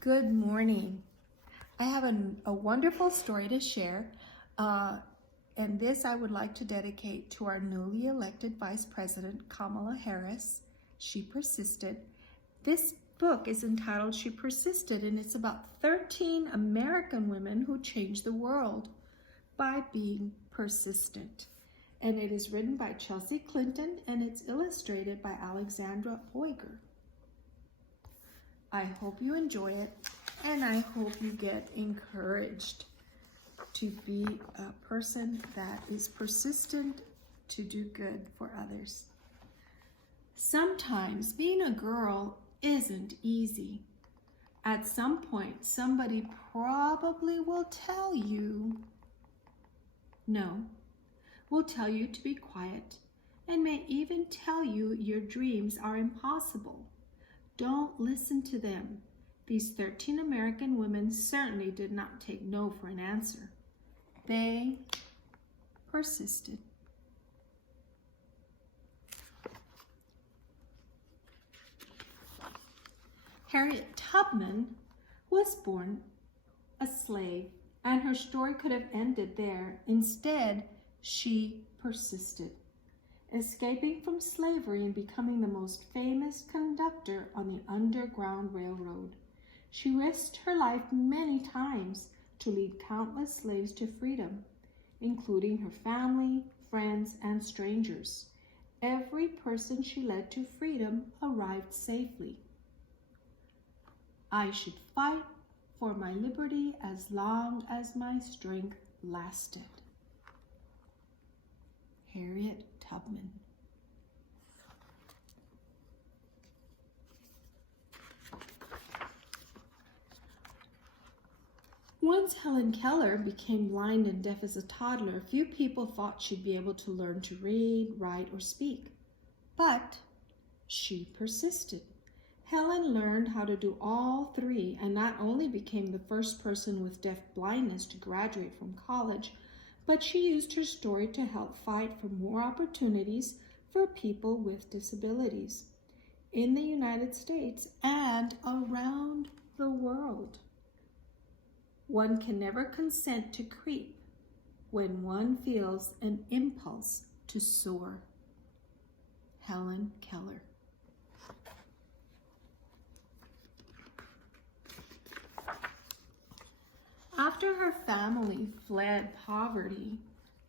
Good morning. I have a wonderful story to share, and this I would like to dedicate to our newly elected Vice President, Kamala Harris. She persisted. This book is entitled She Persisted, and it's about 13 American women who changed the world by being persistent. And it is written by Chelsea Clinton, and it's illustrated by Alexandra Boiger. I hope you enjoy it, and I hope you get encouraged to be a person that is persistent to do good for others. Sometimes being a girl isn't easy. At some point, somebody probably will tell you no, will tell you to be quiet, and may even tell you your dreams are impossible. Don't listen to them. These 13 American women certainly did not take no for an answer. They persisted. Harriet Tubman was born a slave, and her story could have ended there. Instead, she persisted, escaping from slavery and becoming the most famous conductor on the Underground Railroad. She risked her life many times to lead countless slaves to freedom, including her family, friends, and strangers. Every person she led to freedom arrived safely. I should fight for my liberty as long as my strength lasted. Harriet Tubman. Once Helen Keller became blind and deaf as a toddler, few people thought she'd be able to learn to read, write, or speak. But she persisted. Helen learned how to do all three and not only became the first person with deaf blindness to graduate from college, but she used her story to help fight for more opportunities for people with disabilities in the United States and around the world. One can never consent to creep when one feels an impulse to soar. Helen Keller. After her family fled poverty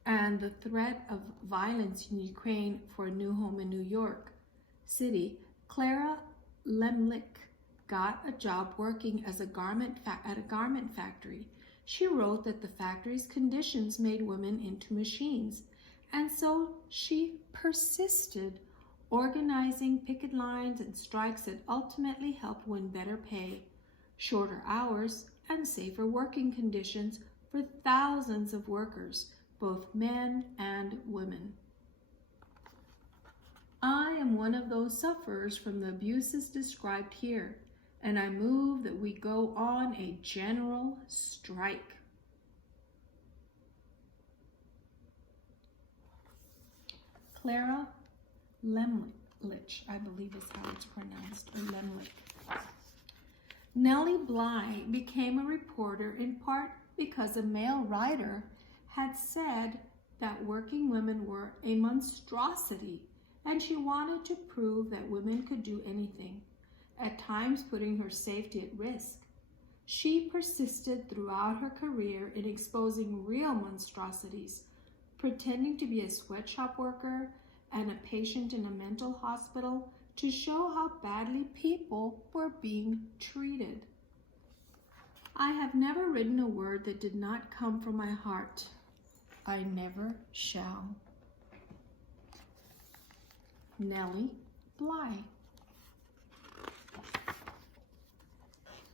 and the threat of violence in Ukraine for a new home in New York City, Clara Lemlich got a job working as at a garment factory. She wrote that the factory's conditions made women into machines, and so she persisted, organizing picket lines and strikes that ultimately helped win better pay, shorter hours, and safer working conditions for thousands of workers, both men and women. I am one of those sufferers from the abuses described here, and I move that we go on a general strike. Clara Lemlich, I believe is how it's pronounced, or Lemlich. Nellie Bly became a reporter in part because a male writer had said that working women were a monstrosity, and she wanted to prove that women could do anything, at times putting her safety at risk. She persisted throughout her career in exposing real monstrosities, pretending to be a sweatshop worker and a patient in a mental hospital to show how badly people were being treated. I have never written a word that did not come from my heart. I never shall. Nellie Bly.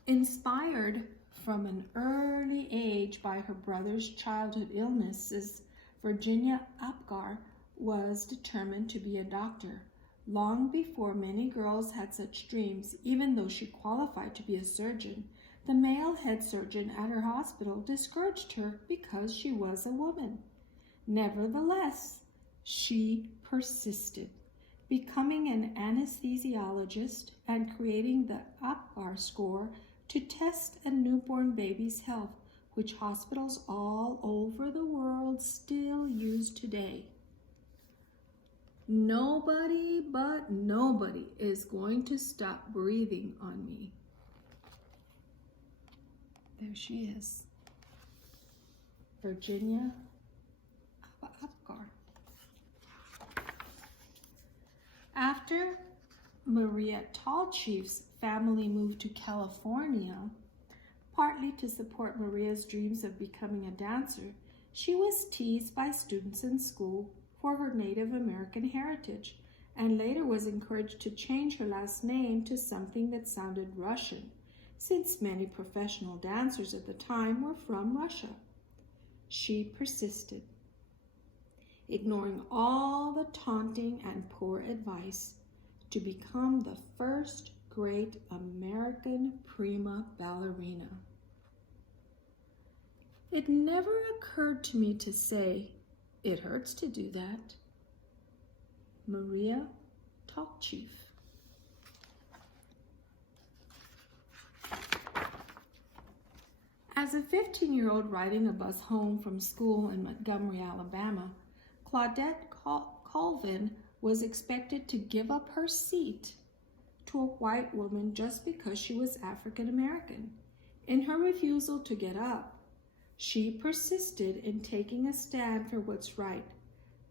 Inspired from an early age by her brother's childhood illnesses, Virginia Apgar was determined to be a doctor. Long before many girls had such dreams, even though she qualified to be a surgeon, the male head surgeon at her hospital discouraged her because she was a woman. Nevertheless, she persisted, becoming an anesthesiologist and creating the Apgar score to test a newborn baby's health, which hospitals all over the world still use today. Nobody but nobody is going to stop breathing on me. There she is. Virginia Apgar. After Maria Tallchief's family moved to California, partly to support Maria's dreams of becoming a dancer, she was teased by students in school for her Native American heritage, and later was encouraged to change her last name to something that sounded Russian, since many professional dancers at the time were from Russia. She persisted, ignoring all the taunting and poor advice, to become the first great American prima ballerina. It never occurred to me to say, "It hurts to do that." Maria Tallchief. As a 15-year-old riding a bus home from school in Montgomery, Alabama, Claudette Colvin was expected to give up her seat to a white woman just because she was African American. In her refusal to get up, she persisted in taking a stand for what's right,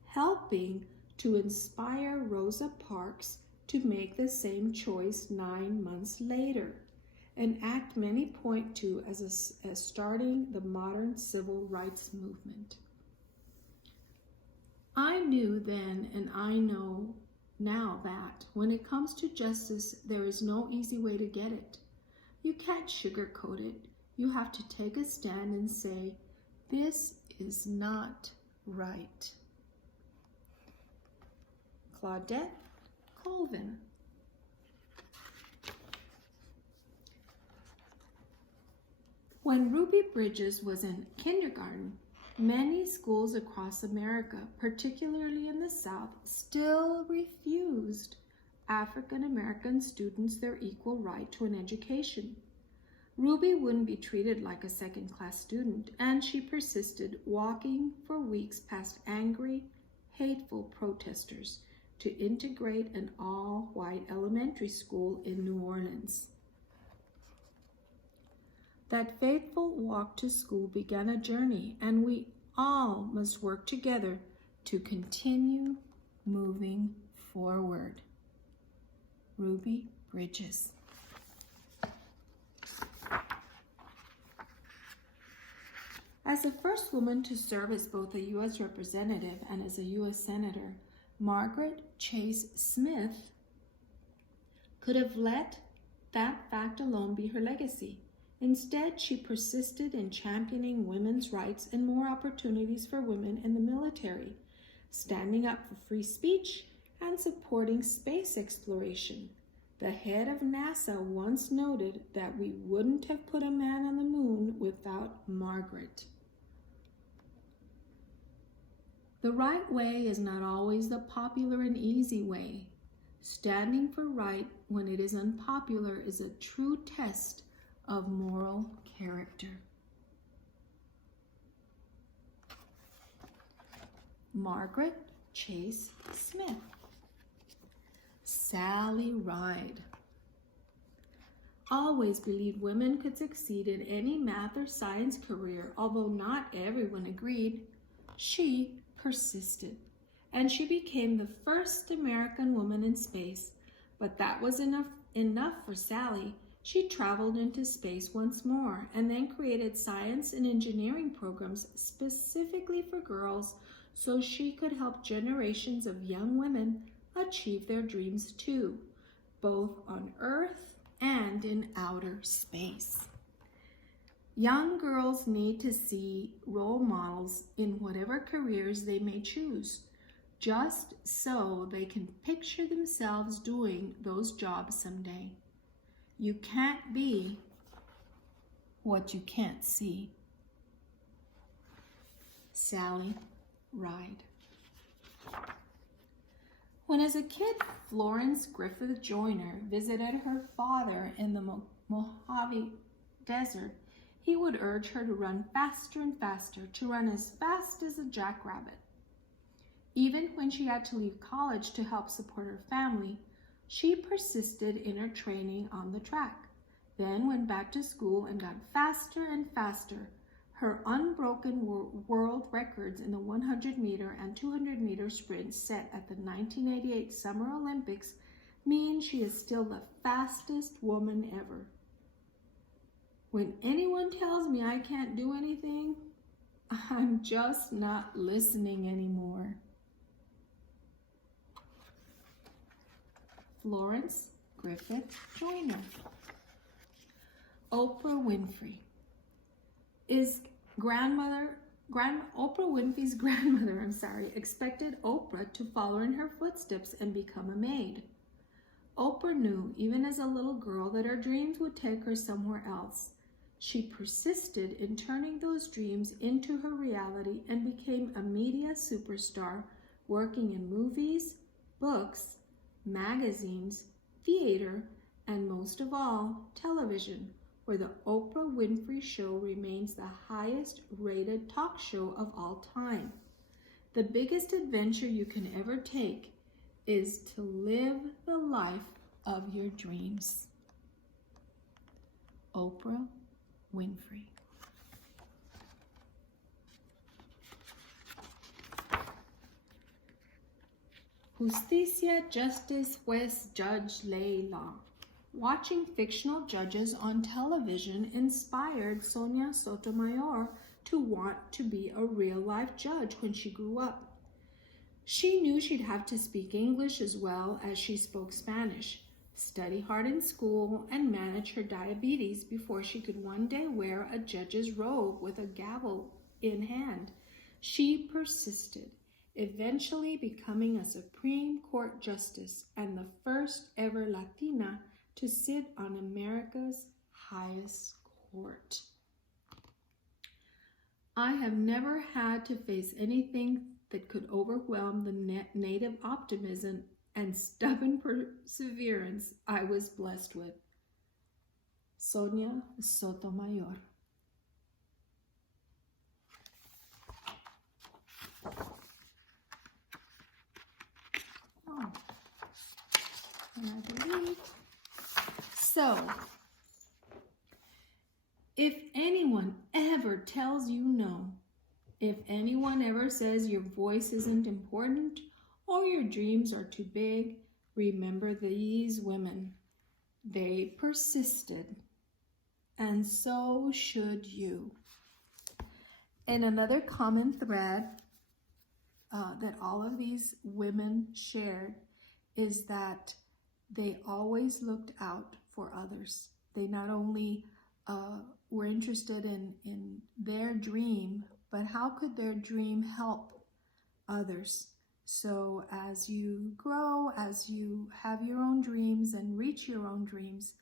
helping to inspire Rosa Parks to make the same choice 9 months later, an act many point to as starting the modern civil rights movement. I knew then, and I know now, that when it comes to justice, there is no easy way to get it. You can't sugarcoat it. You have to take a stand and say, "This is not right." Claudette Colvin. When Ruby Bridges was in kindergarten, many schools across America, particularly in the South, still refused African American students their equal right to an education. Ruby wouldn't be treated like a second-class student, and she persisted, walking for weeks past angry, hateful protesters to integrate an all-white elementary school in New Orleans. That fateful walk to school began a journey, and we all must work together to continue moving forward. Ruby Bridges. As the first woman to serve as both a U.S. representative and as a U.S. senator, Margaret Chase Smith could have let that fact alone be her legacy. Instead, she persisted in championing women's rights and more opportunities for women in the military, standing up for free speech and supporting space exploration. The head of NASA once noted that we wouldn't have put a man on the moon without Margaret. The right way is not always the popular and easy way. Standing for right when it is unpopular is a true test of moral character. Margaret Chase Smith. Sally Ride. Always believed women could succeed in any math or science career, although not everyone agreed. She persisted, and she became the first American woman in space. But that was enough for Sally. She traveled into space once more and then created science and engineering programs specifically for girls so she could help generations of young women achieve their dreams too, both on Earth and in outer space. Young girls need to see role models in whatever careers they may choose, just so they can picture themselves doing those jobs someday. You can't be what you can't see. Sally Ride. When as a kid, Florence Griffith Joyner visited her father in the Mojave desert, he would urge her to run faster and faster, to run as fast as a jackrabbit. Even when she had to leave college to help support her family, she persisted in her training on the track, then went back to school and got faster and faster. Her unbroken world records in the 100-meter and 200-meter sprints set at the 1988 Summer Olympics mean she is still the fastest woman ever. When anyone tells me I can't do anything, I'm just not listening anymore. Florence Griffith Joyner. Oprah Winfrey. Oprah Winfrey's grandmother, expected Oprah to follow in her footsteps and become a maid. Oprah knew, even as a little girl, that her dreams would take her somewhere else. She persisted in turning those dreams into her reality and became a media superstar, working in movies, books, magazines, theater, and most of all, television, where the Oprah Winfrey Show remains the highest rated talk show of all time. The biggest adventure you can ever take is to live the life of your dreams. Oprah Winfrey. Justicia, justice, juez, judge, ley, law. Watching fictional judges on television inspired Sonia Sotomayor to want to be a real-life judge when she grew up. She knew she'd have to speak English as well as she spoke Spanish, study hard in school, and manage her diabetes before she could one day wear a judge's robe with a gavel in hand. She persisted, eventually becoming a Supreme Court justice and the first ever Latina to sit on America's highest court. I have never had to face anything that could overwhelm the native optimism and stubborn perseverance I was blessed with. Sonia Sotomayor. Oh, and I believe. So, if anyone ever tells you no, if anyone ever says your voice isn't important or your dreams are too big, remember these women. They persisted, and so should you. And another common thread that all of these women shared is that they always looked out for others. They not only were interested in their dream, but how could their dream help others? So as you grow, as you have your own dreams and reach your own dreams,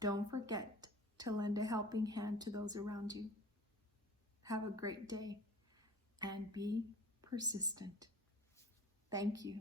don't forget to lend a helping hand to those around you. Have a great day and be persistent. Thank you.